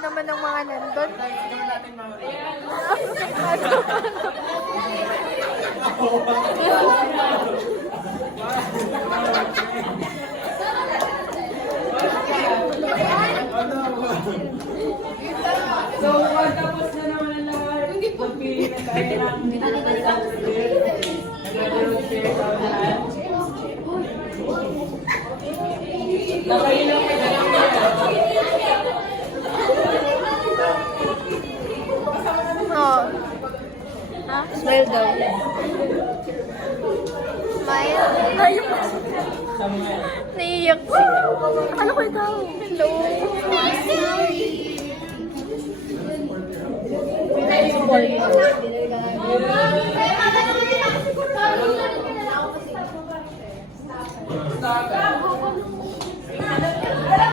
naman ng mga nandun. So, tapos na naman ang lahat. Magpili na tayo ng nag-share tayo lahat. Nakailang ka na lang yan. Oh. Ha? Smile daw. Smile? Ayaw. Samuel. Naiiyak ko. Ano ko ikaw? Hello. Stop.